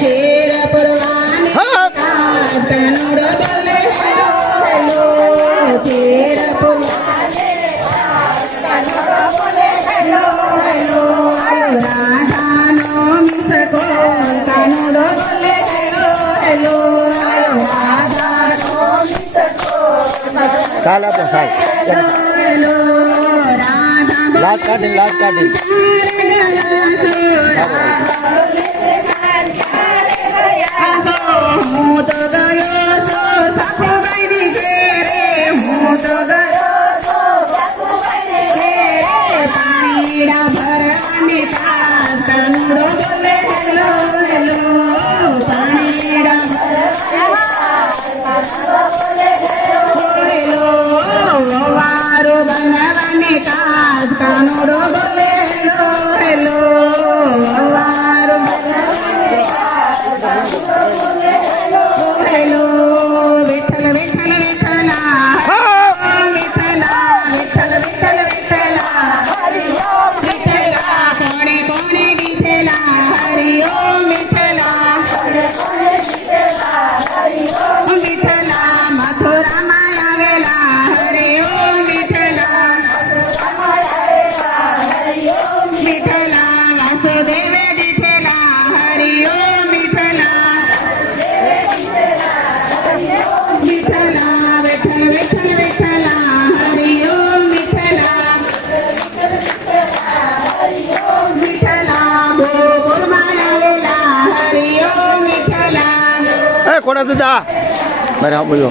शेरपुरवाने कातनुड बोले hello hello शेरपुरवाने कातनुड बोले hello hello राधानो मिसको कातनुड बोले हेलो हेलो राधानो मिसको साला तो साल लास्ट काटिंग હું તો ગયો છો સાસુબાઈની ઘેરે હું તો ગયો છો સાસુબાઈની ઘેરે પાણીડા ભરવાની તાસ કનુડો બોલે હેલો હેલો પાણીડા ભરવાની હેલો વારો બનાવવાની તાસ કનુડો બોલે હેલો હેલો વારો બનાવવાની हेलो विठ्ठल विठ्ठल विठ्ठला विठ्ठला विठ्ठल विठ्ठल विठ्ठला हरि ओम विठ्ठला कोणे कोणे विठ्ठला हरि ओम विठ्ठला कोणे कोणे विठ्ठला हरि ओम विठ्ठला मथुरा माया वेला हरि ओम विठ्ठला मथुरा माया वेला हरि ओम विठ्ठला वासुदेव विठ्ठला हरि ओम विठ्ठला विठ्ठला विठ्ठल विठ्ठल विठ्ठला हरि ओम विठ्ठला विठ्ठला गोकुळ माया वेला हरि ओम विठ्ठला कोणाचं दा बरं हा बोलू